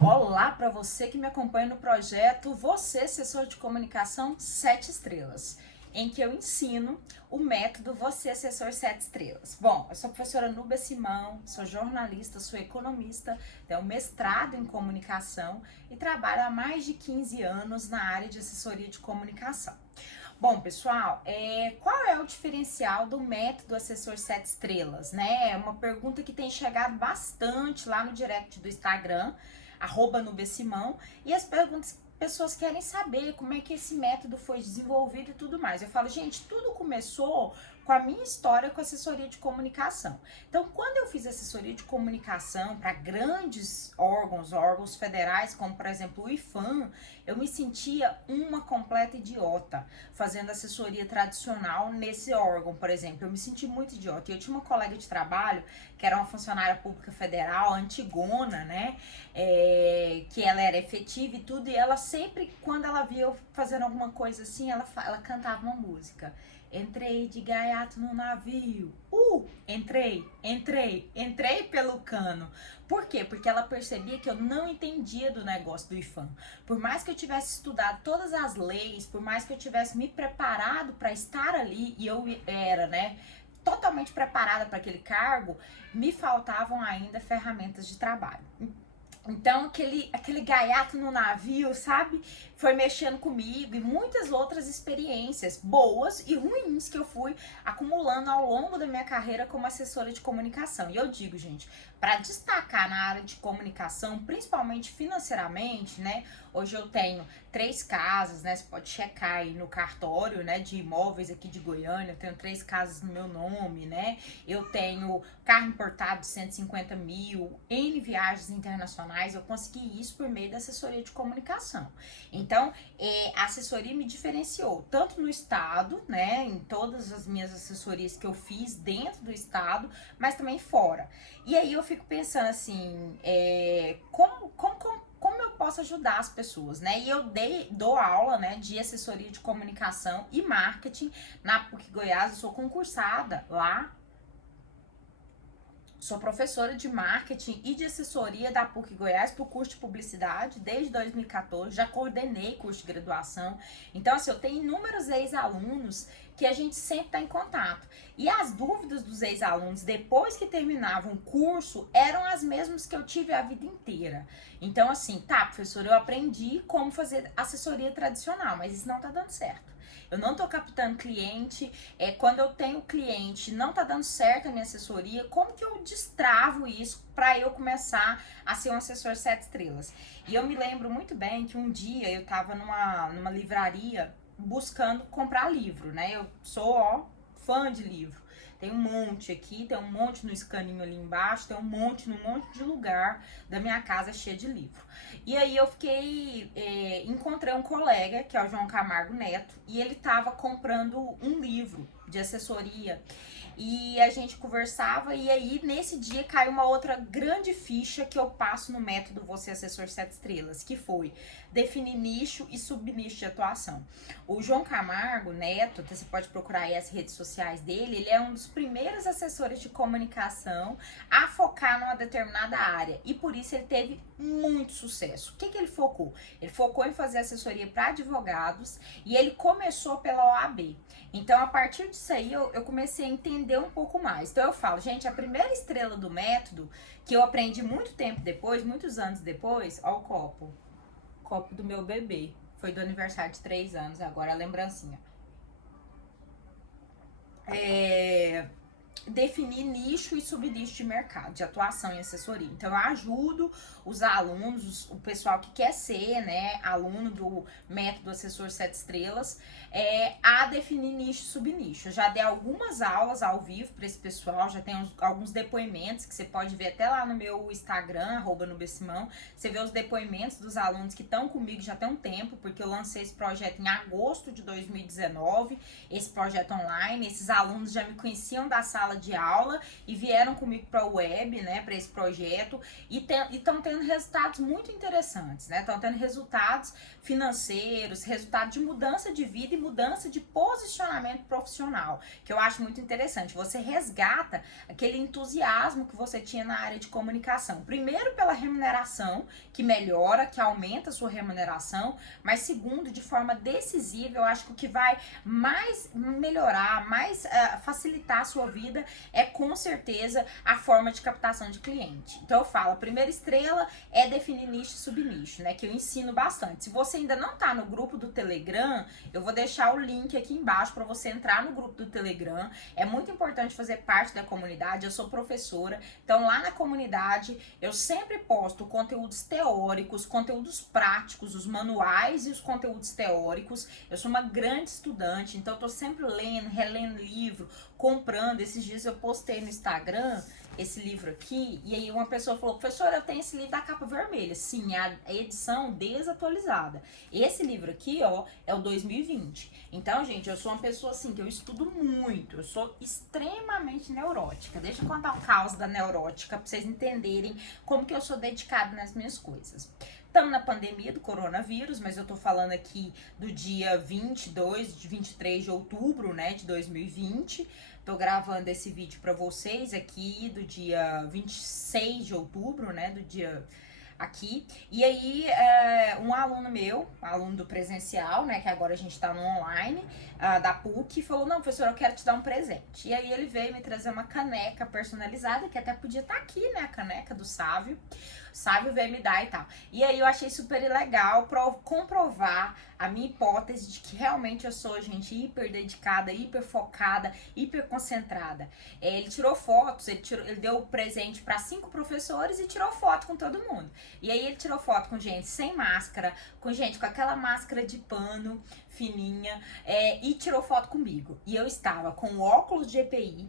Olá para você que me acompanha no projeto Você, Assessor de Comunicação 7 Estrelas, em que eu ensino o método Você, Assessor 7 Estrelas. Bom, eu sou a professora Núbia Simão, sou jornalista, sou economista, tenho mestrado em comunicação e trabalho há mais de 15 anos na área de assessoria de comunicação. Bom, pessoal, qual é o diferencial do método Assessor 7 Estrelas, né? É uma pergunta que tem chegado bastante lá no direct do Instagram, @nubessimão, e as pessoas querem saber como é que esse método foi desenvolvido e tudo mais. Eu falo, gente, tudo começou com a minha história com assessoria de comunicação. Então, quando eu fiz assessoria de comunicação para grandes órgãos federais, como por exemplo o IFAM, eu me sentia uma completa idiota fazendo assessoria tradicional nesse órgão, por exemplo. Eu me senti muito idiota. E eu tinha uma colega de trabalho que era uma funcionária pública federal, antigona, né? Que ela era efetiva e tudo, e ela sempre, quando ela via eu fazendo alguma coisa assim, ela cantava uma música. Entrei de gaiato no navio. Entrei pelo cano. Por quê? Porque ela percebia que eu não entendia do negócio do IFAM. Por mais que eu tivesse estudado todas as leis, por mais que eu tivesse me preparado para estar ali, e eu era, né, totalmente preparada para aquele cargo, me faltavam ainda ferramentas de trabalho. Então, aquele gaiato no navio, sabe? Foi mexendo comigo e muitas outras experiências boas e ruins que eu fui acumulando ao longo da minha carreira como assessora de comunicação. E eu digo, gente, para destacar na área de comunicação, principalmente financeiramente, né? Hoje eu tenho 3 casas, né? Você pode checar aí no cartório, né? De imóveis aqui de Goiânia. Eu tenho 3 casas no meu nome, né? Eu tenho carro importado de 150 mil, N viagens internacionais. Eu consegui isso por meio da assessoria de comunicação. Então, a assessoria me diferenciou, tanto no estado, né? Em todas as minhas assessorias que eu fiz dentro do estado, mas também fora. E aí eu fico pensando assim, como eu posso ajudar as pessoas, né? E eu dou aula, né, de assessoria de comunicação e marketing na PUC Goiás. Eu sou concursada lá. Sou professora de marketing e de assessoria da PUC Goiás para o curso de publicidade desde 2014, já coordenei curso de graduação. Então, assim, eu tenho inúmeros ex-alunos que a gente sempre está em contato. E as dúvidas dos ex-alunos depois que terminavam o curso eram as mesmas que eu tive a vida inteira. Então, assim, tá, professora, eu aprendi como fazer assessoria tradicional, mas isso não tá dando certo. Eu não tô captando cliente, quando eu tenho cliente, não tá dando certo a minha assessoria, como que eu destravo isso para eu começar a ser um assessor 7 estrelas? E eu me lembro muito bem que um dia eu tava numa livraria buscando comprar livro, né? Eu sou, fã de livro. Tem um monte aqui, tem um monte no escaninho ali embaixo, tem um monte num monte de lugar da minha casa cheia de livro. E aí eu encontrei um colega, que é o João Camargo Neto, e ele tava comprando um livro de assessoria. E a gente conversava, e aí nesse dia caiu uma outra grande ficha que eu passo no método Você Assessor 7 Estrelas, que foi definir nicho e subnicho de atuação. O João Camargo Neto, você pode procurar aí as redes sociais dele, ele é um dos primeiros assessores de comunicação a focar numa determinada área, e por isso ele teve muito sucesso. O que ele focou? Ele focou em fazer assessoria para advogados, e ele começou pela OAB. Então, a partir disso aí, eu comecei a entender um pouco mais. Então, eu falo, gente, a primeira estrela do método, que eu aprendi muito tempo depois, muitos anos depois, ó o copo do meu bebê. Foi do aniversário de 3 anos, agora a lembrancinha. Definir nicho e subnicho de mercado, de atuação e assessoria. Então, eu ajudo os alunos, o pessoal que quer ser, né, aluno do método Assessor 7 Estrelas, a definir nicho e subnicho. Eu já dei algumas aulas ao vivo para esse pessoal, já tem alguns depoimentos que você pode ver até lá no meu Instagram, @nubessimão. Você vê os depoimentos dos alunos que estão comigo já tem um tempo, porque eu lancei esse projeto em agosto de 2019, esse projeto online. Esses alunos já me conheciam da sala sala de aula e vieram comigo para a web, né, para esse projeto, e estão tendo resultados muito interessantes, né? Estão tendo resultados financeiros, resultado de mudança de vida e mudança de posicionamento profissional, que eu acho muito interessante. Você resgata aquele entusiasmo que você tinha na área de comunicação. Primeiro, pela remuneração, que melhora, que aumenta a sua remuneração, mas segundo, de forma decisiva, eu acho que o que vai mais melhorar, mais facilitar a sua vida é com certeza a forma de captação de cliente. Então eu falo, a primeira estrela é definir nicho e subnicho, né, que eu ensino bastante. Se você ainda não tá no grupo do Telegram, eu vou deixar o link aqui embaixo para você entrar no grupo do Telegram. É muito importante fazer parte da comunidade. Eu sou professora, então lá na comunidade eu sempre posto conteúdos teóricos, conteúdos práticos, os manuais e os conteúdos teóricos. Eu sou uma grande estudante, então eu tô sempre lendo, relendo livro, comprando. Esses dias eu postei no Instagram esse livro aqui, e aí uma pessoa falou, professora, eu tenho esse livro da capa vermelha. Sim, a edição desatualizada. Esse livro aqui, ó, é o 2020. Então, gente, eu sou uma pessoa assim, que eu estudo muito, eu sou extremamente neurótica. Deixa eu contar o caos da neurótica, pra vocês entenderem como que eu sou dedicada nas minhas coisas. Estamos na pandemia do coronavírus, mas eu tô falando aqui do dia 23 de outubro, né, de 2020. Tô gravando esse vídeo pra vocês aqui do dia 26 de outubro, né, do dia aqui. E aí, um aluno meu, aluno do presencial, né, que agora a gente tá no online, da PUC, falou, não, professora, eu quero te dar um presente. E aí ele veio me trazer uma caneca personalizada, que até podia estar aqui, né, a caneca do Sávio. Sávio veio me dar e tal. E aí eu achei super legal pra comprovar a minha hipótese de que realmente eu sou, gente, hiper dedicada, hiper focada, hiper concentrada. Ele tirou fotos, ele deu presente para 5 professores e tirou foto com todo mundo. E aí ele tirou foto com gente sem máscara, com gente com aquela máscara de pano fininha, e tirou foto comigo. E eu estava com o óculos de EPI,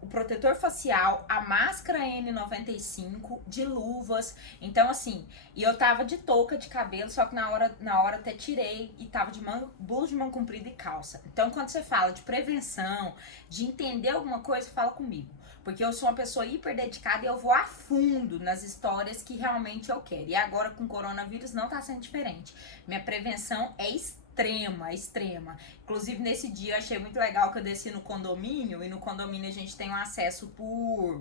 o protetor facial, a máscara N95, de luvas. Então, assim, e eu tava de touca de cabelo, só que na hora até tirei e tava de blusa de manga comprida e calça. Então, quando você fala de prevenção, de entender alguma coisa, fala comigo. Porque eu sou uma pessoa hiper dedicada e eu vou a fundo nas histórias que realmente eu quero. E agora com o coronavírus não tá sendo diferente. Minha prevenção é extrema. Inclusive, nesse dia eu achei muito legal que eu desci no condomínio, e no condomínio a gente tem um acesso por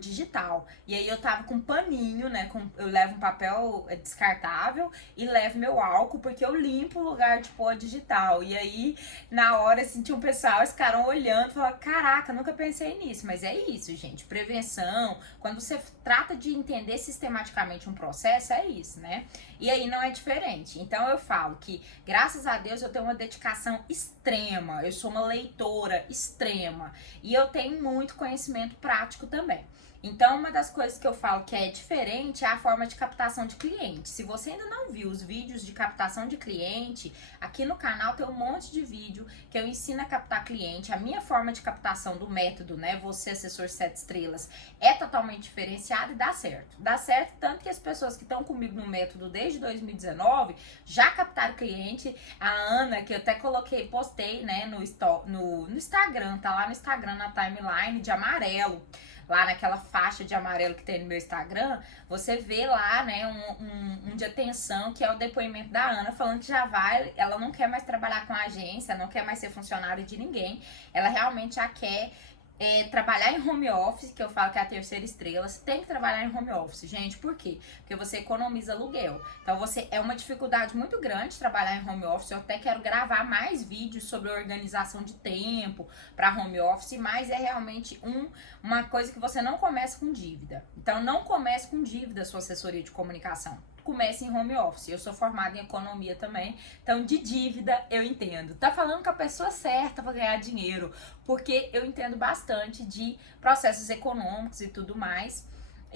digital. E aí eu tava com um paninho, né? Eu levo um papel descartável e levo meu álcool, porque eu limpo o lugar de pôr digital. E aí, na hora, assim, tinha um pessoal, eles ficaram olhando, falaram, caraca, nunca pensei nisso. Mas é isso, gente, prevenção, quando você trata de entender sistematicamente um processo, é isso, né? E aí não é diferente. Então eu falo que, graças a Deus, eu tenho uma dedicação extrema, eu sou uma leitora extrema, e eu tenho muito conhecimento prático também. Então, uma das coisas que eu falo que é diferente é a forma de captação de cliente. Se você ainda não viu os vídeos de captação de cliente, aqui no canal tem um monte de vídeo que eu ensino a captar cliente. A minha forma de captação do método, né, Você Assessor 7 Estrelas, é totalmente diferenciada e dá certo. Dá certo tanto que as pessoas que estão comigo no método desde 2019 já captaram cliente. A Ana, que eu até postei, né, no Instagram, tá lá no Instagram, na timeline de amarelo. Lá naquela faixa de amarelo que tem no meu Instagram, você vê lá, né, um de atenção, que é o depoimento da Ana, falando que ela não quer mais trabalhar com a agência, não quer mais ser funcionária de ninguém, ela realmente já quer trabalhar em home office, que eu falo que é a terceira estrela. Você tem que trabalhar em home office, gente. Por quê? Porque você economiza aluguel. Então, é uma dificuldade muito grande trabalhar em home office. Eu até quero gravar mais vídeos sobre organização de tempo para home office, mas é realmente uma coisa que você não começa com dívida. Então, não comece com dívida a sua assessoria de comunicação. Comece em home office. Eu sou formada em economia também, então de dívida eu entendo. Tá falando com a pessoa certa para ganhar dinheiro, porque eu entendo bastante de processos econômicos e tudo mais.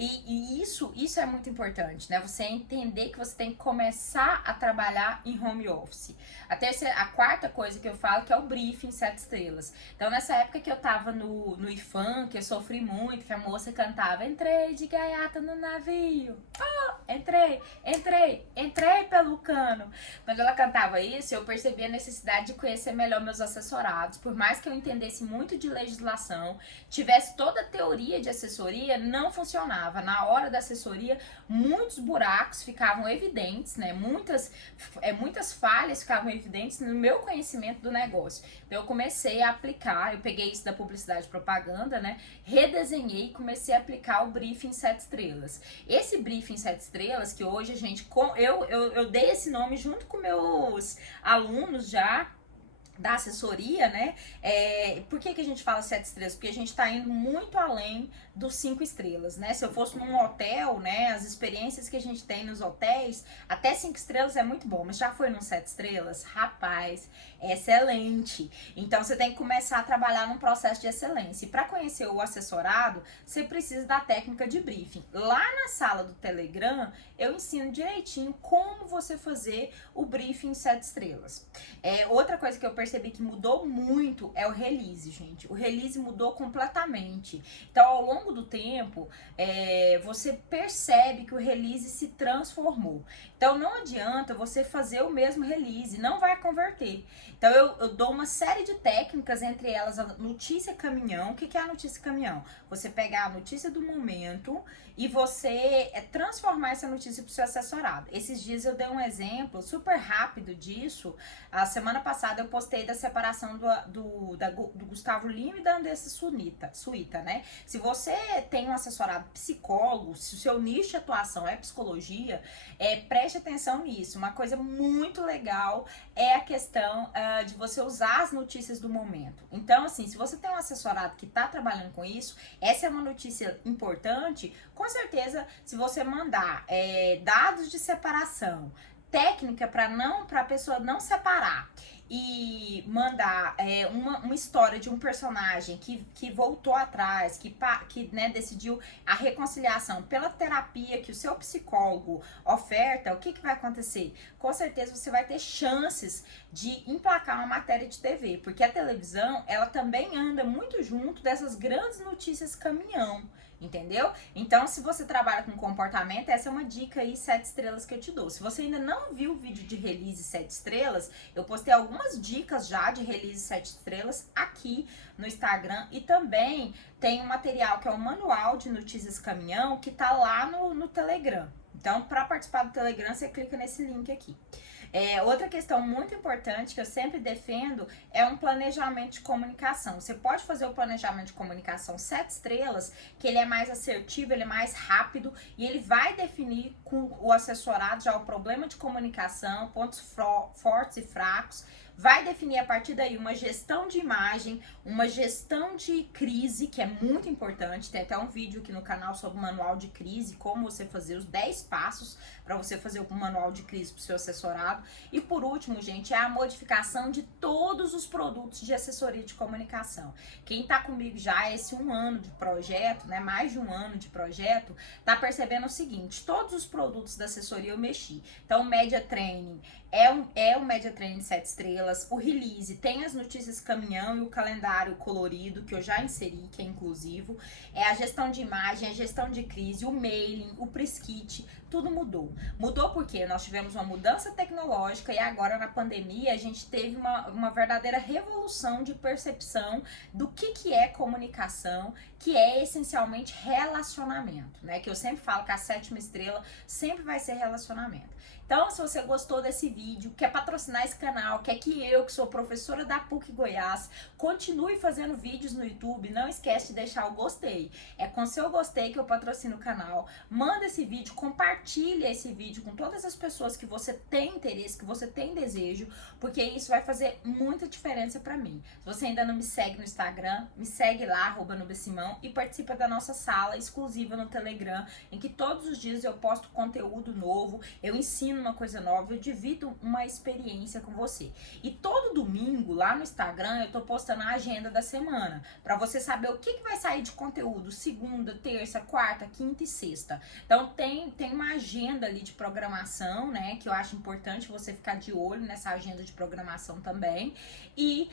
E isso é muito importante, né? Você entender que você tem que começar a trabalhar em home office. A quarta coisa que eu falo que é o briefing 7 estrelas. Então, nessa época que eu tava no IFAM, que eu sofri muito, que a moça cantava, entrei de gaiata no navio. Entrei pelo cano. Quando ela cantava isso, eu percebi a necessidade de conhecer melhor meus assessorados. Por mais que eu entendesse muito de legislação, tivesse toda a teoria de assessoria, não funcionava. Na hora da assessoria, muitos buracos ficavam evidentes, né? Muitas falhas ficavam evidentes no meu conhecimento do negócio. Então, eu comecei a aplicar, eu peguei isso da publicidade e propaganda, né? Redesenhei e comecei a aplicar o briefing 7 estrelas. Esse briefing 7 estrelas, que hoje a gente... Eu dei esse nome junto com meus alunos já, da assessoria, né? Por que a gente fala 7 estrelas? Porque a gente tá indo muito além dos 5 estrelas, né? Se eu fosse num hotel, né? As experiências que a gente tem nos hotéis, até 5 estrelas é muito bom, mas já foi num 7 estrelas? Rapaz, é excelente. Então você tem que começar a trabalhar num processo de excelência. E para conhecer o assessorado, você precisa da técnica de briefing. Lá na sala do Telegram, eu ensino direitinho como você fazer o briefing 7 estrelas. Outra coisa que eu percebi que mudou muito é o release, gente. O release mudou completamente. Então, ao longo do tempo, você percebe que o release se transformou. Então, não adianta você fazer o mesmo release, não vai converter. Então, eu dou uma série de técnicas, entre elas a notícia caminhão. O que é a notícia caminhão? Você pegar a notícia do momento e você transformar essa notícia para o seu assessorado. Esses dias eu dei um exemplo super rápido disso. A semana passada eu postei da separação do Gustavo Lima e da Andressa Suíta, né? Se você tem um assessorado psicólogo, se o seu nicho de atuação é psicologia, preste atenção nisso. Uma coisa muito legal é a questão de você usar as notícias do momento. Então, assim, se você tem um assessorado que está trabalhando com isso, essa é uma notícia importante. Com certeza, se você mandar dados de separação, técnica para a pessoa não separar e mandar uma história de um personagem que voltou atrás, que né, decidiu a reconciliação pela terapia que o seu psicólogo oferta, o que vai acontecer? Com certeza você vai ter chances de emplacar uma matéria de TV, porque a televisão, ela também anda muito junto dessas grandes notícias caminhão. Entendeu? Então, se você trabalha com comportamento, essa é uma dica aí, 7 estrelas que eu te dou. Se você ainda não viu o vídeo de release 7 estrelas, eu postei algumas dicas já de release 7 estrelas aqui no Instagram. E também tem um material que é um manual de notícias caminhão que tá lá no Telegram. Então, para participar do Telegram, você clica nesse link aqui. Outra questão muito importante que eu sempre defendo é um planejamento de comunicação. Você pode fazer o planejamento de comunicação 7 estrelas, que ele é mais assertivo, ele é mais rápido e ele vai definir com o assessorado já o problema de comunicação, pontos fortes e fracos. Vai definir a partir daí uma gestão de imagem, uma gestão de crise, que é muito importante. Tem até um vídeo aqui no canal sobre o manual de crise, como você fazer os 10 passos para você fazer o manual de crise para o seu assessorado. E por último, gente, é a modificação de todos os produtos de assessoria de comunicação. Quem tá comigo já esse 1 ano de projeto, né, mais de 1 ano de projeto, tá percebendo o seguinte: todos os produtos da assessoria eu mexi. Então, o Media Training é um Media Training 7 estrelas, o Release tem as notícias caminhão e o calendário colorido, que eu já inseri, que é inclusivo, a gestão de imagem, a gestão de crise, o mailing, o press kit, tudo mudou. Mudou porque nós tivemos uma mudança tecnológica e agora na pandemia a gente teve uma verdadeira revolução de percepção do que é comunicação, que é essencialmente relacionamento, né? Que eu sempre falo que a 7ª estrela sempre vai ser relacionamento. Então, se você gostou desse vídeo, quer patrocinar esse canal, quer que eu, que sou professora da PUC Goiás, continue fazendo vídeos no YouTube, não esquece de deixar o gostei. É com seu gostei que eu patrocino o canal. Manda esse vídeo, compartilha esse vídeo com todas as pessoas que você tem interesse, que você tem desejo, porque isso vai fazer muita diferença pra mim. Se você ainda não me segue no Instagram, me segue lá, @nubessimão, e participa da nossa sala exclusiva no Telegram, em que todos os dias eu posto conteúdo novo, eu ensino uma coisa nova, eu divido uma experiência com você. E todo domingo lá no Instagram eu tô postando a agenda da semana, para você saber o que vai sair de conteúdo segunda, terça, quarta, quinta e sexta. Então tem uma agenda ali de programação, né, que eu acho importante você ficar de olho nessa agenda de programação também. E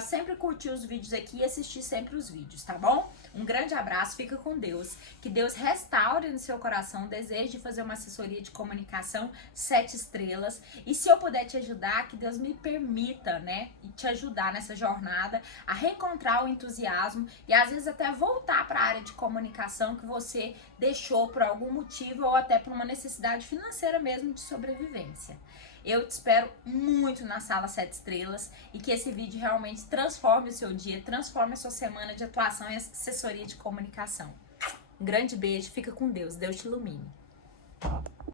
sempre curtir os vídeos aqui e assistir sempre os vídeos, tá bom? Um grande abraço, fica com Deus. Que Deus restaure no seu coração o desejo de fazer uma assessoria de comunicação 7 estrelas. E se eu puder te ajudar, que Deus me permita, né, te ajudar nessa jornada a reencontrar o entusiasmo e às vezes até voltar para a área de comunicação que você deixou por algum motivo ou até por uma necessidade financeira mesmo de sobrevivência. Eu te espero muito na sala 7 estrelas e que esse vídeo realmente transforme o seu dia, transforme a sua semana de atuação e assessoria de comunicação. Um grande beijo, fica com Deus, Deus te ilumine.